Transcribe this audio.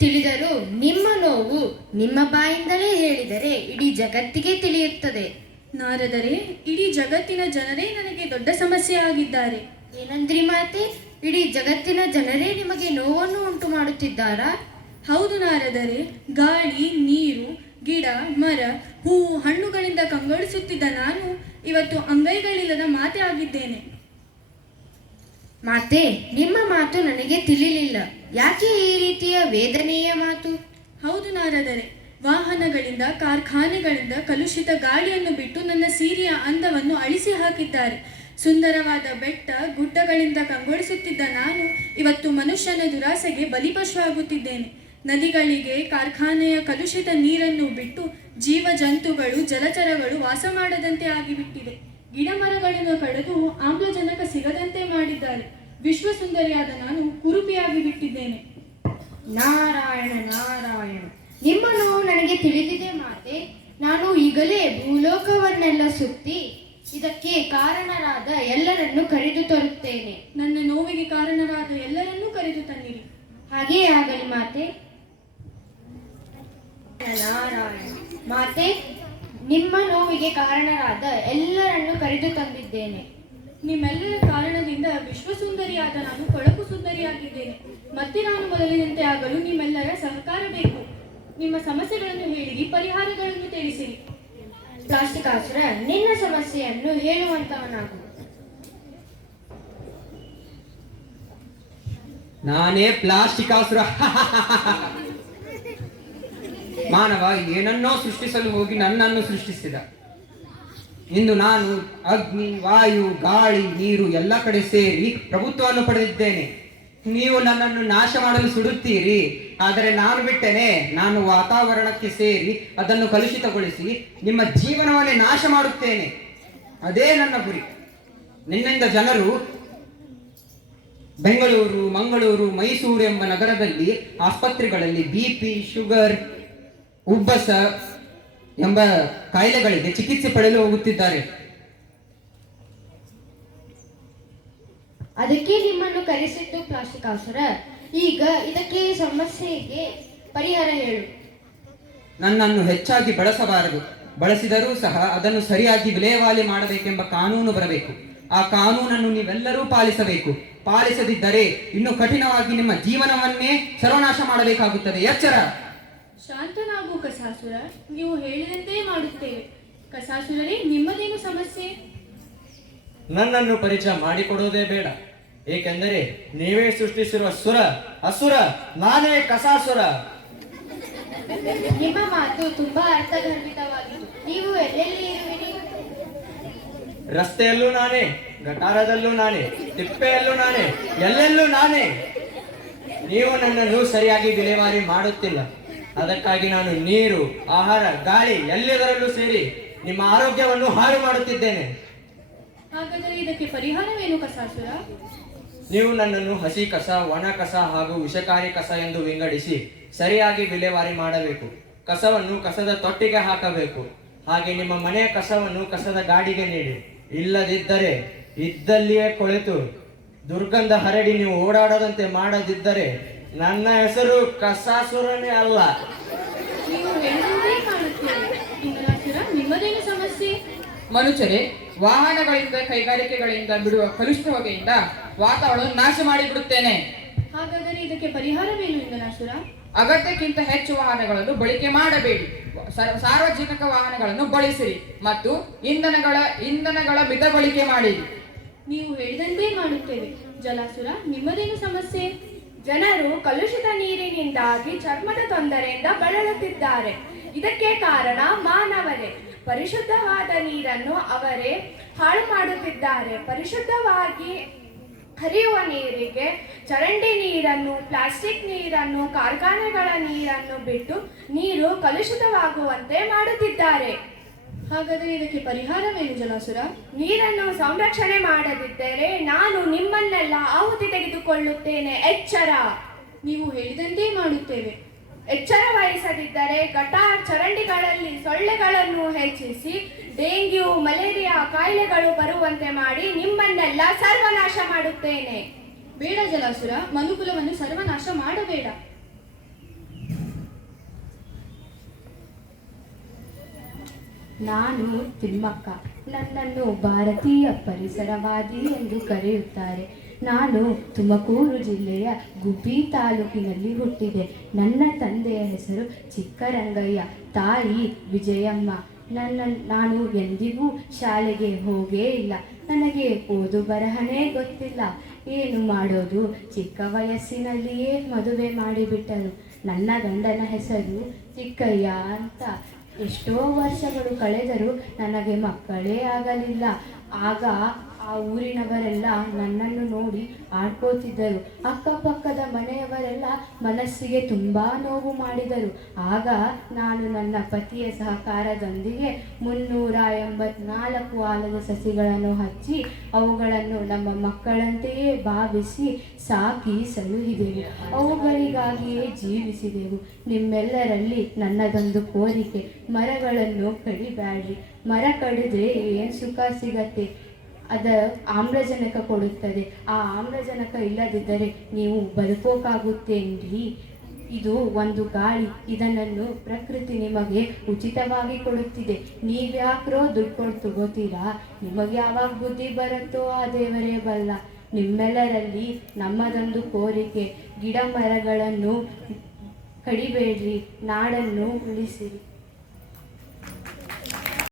ತಿಳಿದರೂ ನಿಮ್ಮ ನೋವು ನಿಮ್ಮ ಬಾಯಿಂದಲೇ ಹೇಳಿದರೆ ಇಡೀ ಜಗತ್ತಿಗೆ ತಿಳಿಯುತ್ತದೆ. ನಾರದರೆ, ಇಡೀ ಜಗತ್ತಿನ ಜನರೇ ನನಗೆ ದೊಡ್ಡ ಸಮಸ್ಯೆ ಆಗಿದ್ದಾರೆ. ಏನಂದ್ರಿ ಮಾತೆ? ಇಡೀ ಜಗತ್ತಿನ ಜನರೇ ನಿಮಗೆ ನೋವನ್ನು ಉಂಟು ಮಾಡುತ್ತಿದ್ದಾರಾ? ಹೌದು ನಾರದರೆ, ಗಾಳಿ, ನೀರು, ಗಿಡ, ಮರ, ಹೂವು, ಹಣ್ಣುಗಳಿಂದ ಕಂಗೊಳಿಸುತ್ತಿದ್ದ ನಾನು ಇವತ್ತು ಅಂಗೈಗಳಿಲ್ಲದ ಮಾತೆ ಆಗಿದ್ದೇನೆ. ಮಾತೆ, ನಿಮ್ಮ ಮಾತು ನನಗೆ ತಿಳಿಲಿಲ್ಲ. ಯಾಕೆ ಈ ರೀತಿಯ ವೇದನೆಯ ಮಾತು? ಹೌದು ನಾರದರೆ, ವಾಹನಗಳಿಂದ, ಕಾರ್ಖಾನೆಗಳಿಂದ ಕಲುಷಿತ ಗಾಳಿಯನ್ನು ಬಿಟ್ಟು ನನ್ನ ಸೀರೆಯ ಅಂದವನ್ನು ಅಳಿಸಿ ಹಾಕಿದ್ದಾರೆ. ಸುಂದರವಾದ ಬೆಟ್ಟ ಗುಡ್ಡಗಳಿಂದ ಕಂಗೊಳಿಸುತ್ತಿದ್ದ ನಾನು ಇವತ್ತು ಮನುಷ್ಯನ ದುರಾಸೆಗೆ ಬಲಿಪಶುವಾಗುತ್ತಿದ್ದೇನೆ. ನದಿಗಳಿಗೆ, ಕಾರ್ಖಾನೆಯ ಕಲುಷಿತ ನೀರನ್ನು ಬಿಟ್ಟು ಜೀವ ಜಂತುಗಳು, ಜಲಚರಗಳು ವಾಸ ಮಾಡದಂತೆ ಆಗಿಬಿಟ್ಟಿದೆ. ಗಿಡ ಮರಗಳನ್ನು ಕಡಿದು ಆಮ್ಲಜನಕ ಸಿಗದಂತೆ ಮಾಡಿದ್ದಾರೆ. ವಿಶ್ವ ಸುಂದರಿಯಾದ ನಾನು ಕುರುಪಿಯಾಗಿ ಬಿಟ್ಟಿದ್ದೇನೆ. ನಾರಾಯಣ ನಾರಾಯಣ, ನಿಮ್ಮ ನೋವು ನನಗೆ ತಿಳಿದಿದೆ ಮಾತೆ. ನಾನು ಈಗಲೇ ಭೂಲೋಕವನ್ನೆಲ್ಲ ಸುತ್ತಿ ಇದಕ್ಕೆ ಕಾರಣರಾದ ಎಲ್ಲರನ್ನು ಕರೆದು ತರುತ್ತೇನೆ. ನನ್ನ ನೋವಿಗೆ ಕಾರಣರಾದ ಎಲ್ಲರನ್ನೂ ಕರೆದು ತನ್ನಿರಿ. ಹಾಗೆಯೇ ಆಗಲಿ ಮಾತೆ. ನಾರಾಯಣ ಮಾತೆ, ನಿಮ್ಮ ನೋವಿಗೆ ಕಾರಣರಾದ ಎಲ್ಲರನ್ನು ಕರೆದು ತಂದಿದ್ದೇನೆ. ನಿಮ್ಮೆಲ್ಲರ ಕಾರಣದಿಂದ ವಿಶ್ವ ಸುಂದರಿಯಾದ ನಾನು ಕೊಳಕು ಸುಂದರಿಯಾಗಿದ್ದೇನೆ. ಮತ್ತೆ ನಾನು ಮೊದಲಿನಂತೆ ಆಗಲು ನಿಮ್ಮೆಲ್ಲರ ಸಹಕಾರ ಬೇಕು. ನಿಮ್ಮ ಸಮಸ್ಯೆಗಳನ್ನು ಹೇಳಿರಿ, ಪರಿಹಾರಗಳನ್ನು ತಿಳಿಸಿರಿ. ಪ್ಲಾಸ್ಟಿಕಾಸುರ, ನಿನ್ನ ಸಮಸ್ಯೆಯನ್ನು ಹೇಳುವಂತವನಾಗು. ನಾನೇ ಪ್ಲಾಸ್ಟಿಕಾಸುರ. ಮಾನವ ಏನನ್ನೋ ಸೃಷ್ಟಿಸಲು ಹೋಗಿ ನನ್ನನ್ನು ಸೃಷ್ಟಿಸಿದ. ಇಂದು ನಾನು ಅಗ್ನಿ, ವಾಯು, ಗಾಳಿ, ನೀರು ಎಲ್ಲ ಕಡೆ ಸೇರಿ ಪ್ರಭುತ್ವವನ್ನು ಪಡೆದಿದ್ದೇನೆ. ನೀವು ನನ್ನನ್ನು ನಾಶ ಮಾಡಲು ಸುಡುತ್ತೀರಿ, ಆದರೆ ನಾನು ಬಿಟ್ಟೆನೆ. ನಾನು ವಾತಾವರಣಕ್ಕೆ ಸೇರಿ ಅದನ್ನು ಕಲುಷಿತಗೊಳಿಸಿ ನಿಮ್ಮ ಜೀವನವನ್ನೇ ನಾಶ ಮಾಡುತ್ತೇನೆ. ಅದೇ ನನ್ನ ಗುರಿ. ನಿನ್ನಿಂದ ಜನರು ಬೆಂಗಳೂರು, ಮಂಗಳೂರು, ಮೈಸೂರು ಎಂಬ ನಗರದಲ್ಲಿ ಆಸ್ಪತ್ರೆಗಳಲ್ಲಿ BP, ಶುಗರ್, ಉಬ್ಬಸ ಎಂಬ ಕಾಯಿಲೆಗಳಿಗೆ ಚಿಕಿತ್ಸೆ ಪಡೆಯಲು ಹೋಗುತ್ತಿದ್ದಾರೆ. ಅದಕ್ಕೆ ನಿಮ್ಮನ್ನು ಕರೆಸಿದ್ದು ಪ್ಲಾಸ್ಟಿಕಾಸುರ. ಈಗ ಇದಕ್ಕೆ ಸಮಸ್ಯೆಗೆ ಪರಿಹಾರ ಹೇಳು. ನನ್ನನ್ನು ಹೆಚ್ಚಾಗಿ ಬಳಸಬಾರದು. ಬಳಸಿದರೂ ಸಹ ಅದನ್ನು ಸರಿಯಾಗಿ ವಿಲೇವಾರಿ ಮಾಡಬೇಕೆಂಬ ಕಾನೂನು ಬರಬೇಕು. ಆ ಕಾನೂನನ್ನು ನೀವೆಲ್ಲರೂ ಪಾಲಿಸಬೇಕು. ಪಾಲಿಸದಿದ್ದರೆ ಇನ್ನು ಕಠಿಣವಾಗಿ ನಿಮ್ಮ ಜೀವನವನ್ನೇ ಸರ್ವನಾಶ ಮಾಡಬೇಕಾಗುತ್ತದೆ. ಎಚ್ಚರ. ಶಾಂತನಾಗು ಕಸಾಸುರ, ನೀವು ಹೇಳಿದಂತೆ ಮಾಡುತ್ತೇವೆ. ಕಸಾಸುರರೇ, ನಿಮ್ಮದೇನು ಸಮಸ್ಯೆ? ನನ್ನನ್ನು ಪರಿಚಯ ಮಾಡಿಕೊಡೋದೇ ಬೇಡ. ಏಕೆಂದರೆ ನೀವೇ ಸೃಷ್ಟಿಸಿರುವ ಅಸುರ ನಾನೇ ಕಸಾಸುರ. ನಿಮ್ಮ ಮಾತು ತುಂಬಾ ಅರ್ಥಗರ್ಭಿತವಾಗಿತ್ತು. ನೀವು ಎಲ್ಲೆಲ್ಲಿ ಇರುವಿರಿ? ರಸ್ತೆಯಲ್ಲೂ ನಾನೇ, ಗಟಾರದಲ್ಲೂ ನಾನೇ, ತಿಪ್ಪೆಯಲ್ಲೂ ನಾನೇ, ಎಲ್ಲೆಲ್ಲೂ ನಾನೇ. ನೀವು ನನ್ನನ್ನು ಸರಿಯಾಗಿ ವಿಲೇವಾರಿ ಮಾಡುತ್ತಿಲ್ಲ. ಅದಕ್ಕಾಗಿ ನಾನು ನೀರು, ಆಹಾರ, ಗಾಳಿ ಎಲ್ಲದರಲ್ಲೂ ಸೇರಿ ನಿಮ್ಮ ಆರೋಗ್ಯವನ್ನು ಹಾಳು ಮಾಡುತ್ತಿದ್ದೇನೆ. ಹಾಗಾದರೆ ಇದಕ್ಕೆ ಪರಿಹಾರವೇನು ಕಸಾಸುರ? ನೀವು ನನ್ನನ್ನು ಹಸಿ ಕಸ, ಒಣ ಕಸ ಹಾಗೂ ವಿಷಕಾರಿ ಕಸ ಎಂದು ವಿಂಗಡಿಸಿ ಸರಿಯಾಗಿ ವಿಲೇವಾರಿ ಮಾಡಬೇಕು. ಕಸವನ್ನು ಕಸದ ತೊಟ್ಟಿಗೆ ಹಾಕಬೇಕು. ಹಾಗೆ ನಿಮ್ಮ ಮನೆಯ ಕಸವನ್ನು ಕಸದ ಗಾಡಿಗೆ ನೀಡಿ. ಇಲ್ಲದಿದ್ದರೆ ಇದ್ದಲ್ಲಿಯೇ ಕೊಳೆತು ದುರ್ಗಂಧ ಹರಡಿ ನೀವು ಓಡಾಡದಂತೆ ಮಾಡದಿದ್ದರೆ ನನ್ನ ಹೆಸರು ಕಸಾಸುರನೇ ಅಲ್ಲ. ನೀವು ಹೇಳಿದಂತೆ ಕಾಣುತ್ತೇವೆ. ಇಂದ್ರಾಸುರ, ನಿಮ್ಮದೇನು ಸಮಸ್ಯೆ? ಮನುಷ್ಯರೇ, ವಾಹನಗಳಿಂದ, ಕೈಗಾರಿಕೆಗಳಿಂದ ಬಿಡುವ ಕಲುಷಿತ ಹೊಗೆಯಿಂದ ವಾತಾವರಣ ನಾಶ ಮಾಡಿಬಿಡುತ್ತೇನೆ. ಹಾಗಾದರೆ ಇದಕ್ಕೆ ಪರಿಹಾರವೇನು ಇಂದ್ರಾಸುರ? ಅಗತ್ಯಕ್ಕಿಂತ ಹೆಚ್ಚು ವಾಹನಗಳನ್ನು ಬಳಕೆ ಮಾಡಬೇಡಿ. ಸಾರ್ವಜನಿಕ ವಾಹನಗಳನ್ನು ಬಳಸಿರಿ ಮತ್ತು ಇಂಧನಗಳ ಮಿತ ಬಳಕೆ ಮಾಡಿರಿ. ನೀವು ಹೇಳಿದಂತೆ ಮಾಡುತ್ತೇವೆ. ಜಲಾಸುರ, ನಿಮ್ಮದೇನು ಸಮಸ್ಯೆ? ಜನರು ಕಲುಷಿತ ನೀರಿನಿಂದಾಗಿ ಚರ್ಮದ ತೊಂದರೆಯಿಂದ ಬಳಲುತ್ತಿದ್ದಾರೆ. ಇದಕ್ಕೆ ಕಾರಣ ಮಾನವರೇ. ಪರಿಶುದ್ಧವಾದ ನೀರನ್ನು ಅವರೇ ಹಾಳು ಮಾಡುತ್ತಿದ್ದಾರೆ. ಪರಿಶುದ್ಧವಾಗಿ ಹರಿಯುವ ನೀರಿಗೆ ಚರಂಡಿ ನೀರನ್ನು, ಪ್ಲಾಸ್ಟಿಕ್ ನೀರನ್ನು, ಕಾರ್ಖಾನೆಗಳ ನೀರನ್ನು ಬಿಟ್ಟು ನೀರು ಕಲುಷಿತವಾಗುವಂತೆ ಮಾಡುತ್ತಿದ್ದಾರೆ. ಹಾಗಾದರೆ ಇದಕ್ಕೆ ಪರಿಹಾರವೇನು ಜಲಾಸುರ? ನೀರನ್ನು ಸಂರಕ್ಷಣೆ ಮಾಡದಿದ್ದರೆ ನಾನು ನಿಮ್ಮನ್ನೆಲ್ಲ ಆಹುತಿ ತೆಗೆದುಕೊಳ್ಳುತ್ತೇನೆ. ಎಚ್ಚರ. ನೀವು ಹೇಳಿದಂತೆ ಮಾಡುತ್ತೇವೆ. ಎಚ್ಚರ ವಹಿಸದಿದ್ದರೆ ಗಟಾರ್, ಚರಂಡಿಗಳಲ್ಲಿ ಸೊಳ್ಳೆಗಳನ್ನು ಹೆಚ್ಚಿಸಿ ಡೆಂಗ್ಯೂ, ಮಲೇರಿಯಾ ಕಾಯಿಲೆಗಳು ಬರುವಂತೆ ಮಾಡಿ ನಿಮ್ಮನ್ನೆಲ್ಲ ಸರ್ವನಾಶ ಮಾಡುತ್ತೇನೆ. ಬೇಡ ಜಲಾಸುರ, ಮನುಕುಲವನ್ನು ಸರ್ವನಾಶ ಮಾಡಬೇಡ. ನಾನು ತಿಮ್ಮಕ್ಕ. ನನ್ನನ್ನು ಭಾರತೀಯ ಪರಿಸರವಾದಿ ಎಂದು ಕರೆಯುತ್ತಾರೆ. ನಾನು ತುಮಕೂರು ಜಿಲ್ಲೆಯ ಗುಬ್ಬಿ ತಾಲೂಕಿನಲ್ಲಿ ಹುಟ್ಟಿದೆ. ನನ್ನ ತಂದೆಯ ಹೆಸರು ಚಿಕ್ಕರಂಗಯ್ಯ, ತಾಯಿ ವಿಜಯಮ್ಮ. ನಾನು ಎಂದಿಗೂ ಶಾಲೆಗೆ ಹೋಗೇ ಇಲ್ಲ. ನನಗೆ ಓದು ಬರಹನೇ ಗೊತ್ತಿಲ್ಲ. ಏನು ಮಾಡೋದು, ಚಿಕ್ಕ ವಯಸ್ಸಿನಲ್ಲಿಯೇ ಮದುವೆ ಮಾಡಿಬಿಟ್ಟರು. ನನ್ನ ಗಂಡನ ಹೆಸರು ಚಿಕ್ಕಯ್ಯ ಅಂತ. ಎಷ್ಟೋ ವರ್ಷಗಳು ಕಳೆದರೂ ನನಗೆ ಮಕ್ಕಳೇ ಆಗಲಿಲ್ಲ. ಆಗ ಆ ಊರಿನವರೆಲ್ಲ ನನ್ನನ್ನು ನೋಡಿ ಆಡ್ಕೋತಿದ್ದರು. ಅಕ್ಕಪಕ್ಕದ ಮನೆಯವರೆಲ್ಲ ಮನಸ್ಸಿಗೆ ತುಂಬ ನೋವು ಮಾಡಿದರು. ಆಗ ನಾನು ನನ್ನ ಪತಿಯ ಸಹಕಾರದೊಂದಿಗೆ 384 ಆಲದ ಸಸಿಗಳನ್ನು ಹಚ್ಚಿ ಅವುಗಳನ್ನು ನಮ್ಮ ಮಕ್ಕಳಂತೆಯೇ ಭಾವಿಸಿ ಸಾಕಿ ಸಲುಹಿದೆವು. ಅವುಗಳಿಗಾಗಿಯೇ ಜೀವಿಸಿದೆವು. ನಿಮ್ಮೆಲ್ಲರಲ್ಲಿ ನನ್ನದೊಂದು ಕೋರಿಕೆ, ಮರಗಳನ್ನು ಕಡಿಬ್ಯಾಡ್ರಿ. ಮರ ಕಡಿದ್ರೆ ಏನು ಸುಖ ಸಿಗತ್ತೆ? ಅದು ಆಮ್ಲಜನಕ ಕೊಡುತ್ತದೆ. ಆ ಆಮ್ಲಜನಕ ಇಲ್ಲದಿದ್ದರೆ ನೀವು ಬದುಕೋಕ್ಕಾಗುತ್ತೇನ್ರಿ? ಇದು ಒಂದು ಗಾಳಿ. ಇದನ್ನು ಪ್ರಕೃತಿ ನಿಮಗೆ ಉಚಿತವಾಗಿ ಕೊಡುತ್ತಿದೆ. ನೀವ್ಯಾಕ್ರೋ ದುಡ್ಡು ಕೊಟ್ಟು ತಗೋತೀರಾ? ನಿಮಗೆ ಯಾವಾಗ ಬುದ್ಧಿ ಬರುತ್ತೋ ಆ ದೇವರೇ ಬಲ್ಲ. ನಿಮ್ಮೆಲ್ಲರಲ್ಲಿ ನಮ್ಮದೊಂದು ಕೋರಿಕೆ, ಗಿಡ ಮರಗಳನ್ನು ಕಡಿಬೇಡ್ರಿ, ನಾಡನ್ನು ಉಳಿಸಿರಿ.